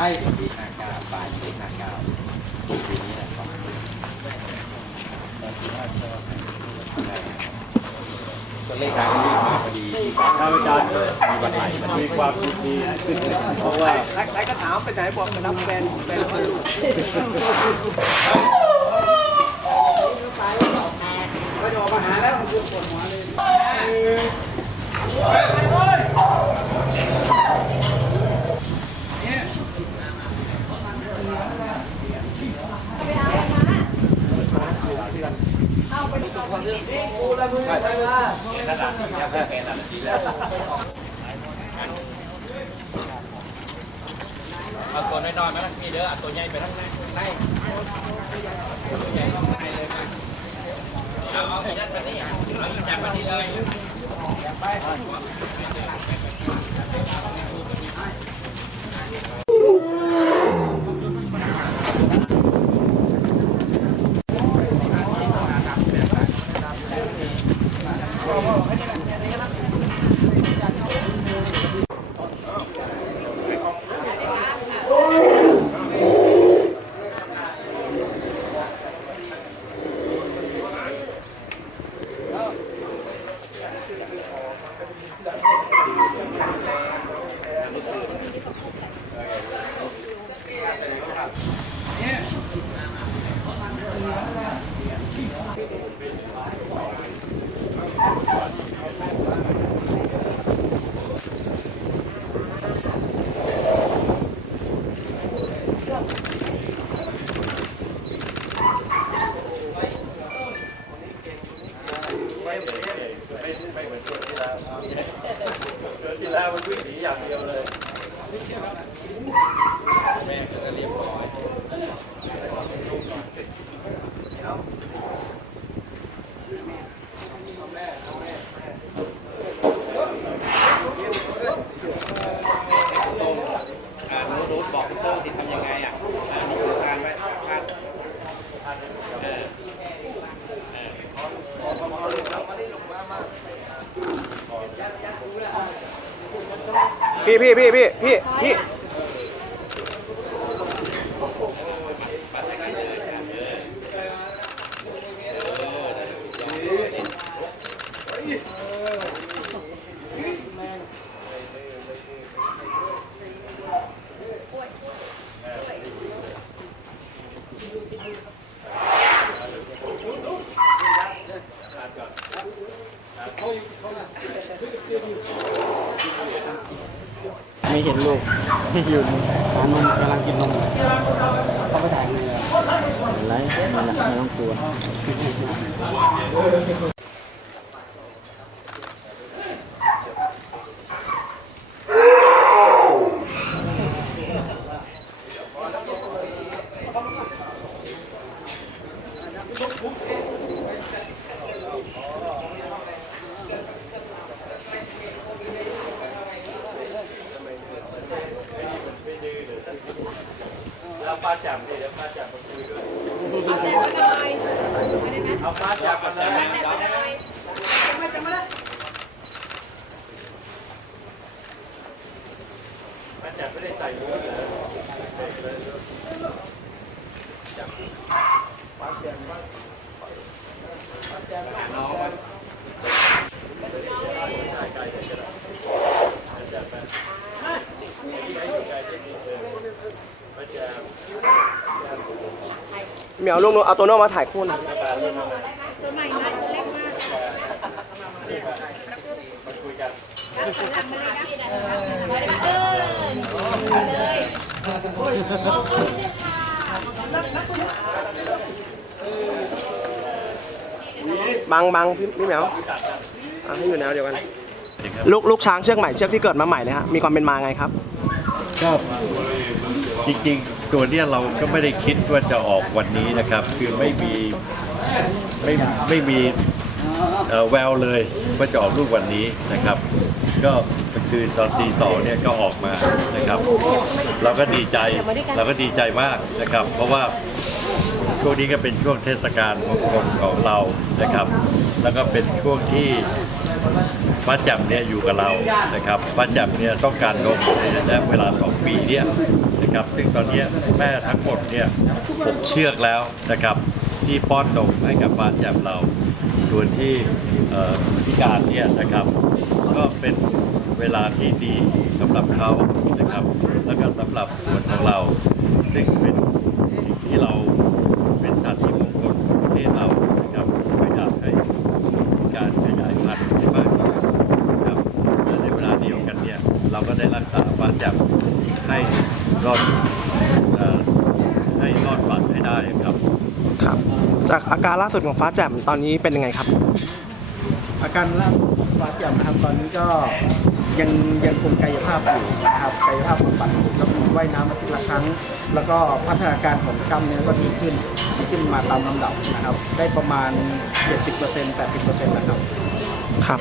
ใช่ปีห้าเก้าปลายปีห้าเก้าปีนี้แหละครับตอนปีห้าเก้าก็เลขการเลขมาพอดีท่านอาจารย์มีวันใหม่มันมีความยินดีขึ้นเพราะว่าใครก็ถามไปไหนบอกไปรับแฟนแฟนเขาลูกก็จะออกมาหาแล้วมันคือปวดหัวเลย เอาตัวน้อยๆมาทั้งนี้เด้อเอาตัวใหญ่ไปทั้งนั้นในตัวใหญ่ข้างในเลยมาเอาเอาไปยัดไปนี่เอาจากไป นี่เลยที่แล้วมันวิ่งหนีอย่างเดียวเลย แม่ก็จะเรียบร้อย อ่าหนูหนูบอกคุณโต้สิทำยังไงอะอ่านี่คือการไว้คาดเออเออ พี่พี่พี่พี่พี่พี่ ไม่เห็นลูกอยู่หานมกำลังกินนมเขาไปถ่ายเรือะไรนั่นไม่ต้องกลัว แล้วป้าจับนี่เดี๋ยวป้าจับมาคุยด้วย เอาแต่ว่าหน่อยไม่ได้ไหมเอาป้าจับมาเลยแต่ว่าหน่อยป้าจับไม่ได้ใส่มือเลยป้า เหมียวลูกหนูเอาตัวโน้มาถ่ายคู่หน่อยตัวใหม่นะเล็กมากมาคุยกันหลังมาเลยนะเออเลยบังบังพี่พี่เหมียวเอาให้อยู่แนวเดียวกัน ลูกลูกช้างเชือกใหม่เชือกที่เกิดมาใหม่เลยฮะมีความเป็นมาไงครับ ก็ จริงๆ ตัวเนี้ยเราก็ไม่ได้คิดว่าจะออกวันนี้นะครับ คือไม่มีไม่ไม่มีเอ่อแววเลยว่าจะออกลูกวันนี้นะครับ ก็คือตอนตีสองเนี่ยก็ออกมานะครับ เราก็ดีใจเราก็ดีใจมากนะครับ เพราะว่า ช่วงนี้ก็เป็นช่วงเทศกาลมงคลของเรานะครับ แล้วก็เป็นช่วงที่ป้าแจ่มเนี่ยอยู่กับเรานะครับป้าแจ่มเนี่ยต้องการนมและเวลาสองปีเนี่ย นะครับ ซึ่งตอนนี้แม่ทั้งหมดเนี่ยหกเชือกแล้วนะครับที่ป้อนนมให้กับฟ้าแจ่มเรา ส่วนที่พิการเนี่ยนะครับ ก็เป็นเวลาที่ดีสำหรับเขานะครับ แล้วก็สำหรับส่วนของเราซึ่งเป็นสิ่งที่เราเป็นสัตว์ที่มงคลของประเทศเรานะครับก็อยากให้มีการขยายพันธุ์ให้มากขึ้นนะครับและในเวลาเดียวกันเนี่ยเราก็ได้รักษาฟ้าแจ่มให้ รอดเอ่อให้รอดฝันให้ได้ครับ ครับ จากอาการล่าสุดของฟ้าแจ่มตอนนี้เป็นยังไงครับ อาการล่าสุดบาดเจ็บนะครับตอนนี้ก็ยังยังคงกายภาพอยู่นะครับกายภาพบำบัดแล้วมีว่ายน้ำอาทิตย์ละครั้ง แล้วก็พัฒนาการของกล้ามเนื้อก็ดีขึ้นดีขึ้นมาตามลำดับนะครับ ได้ประมาณ 70% 80%นะครับ ครับ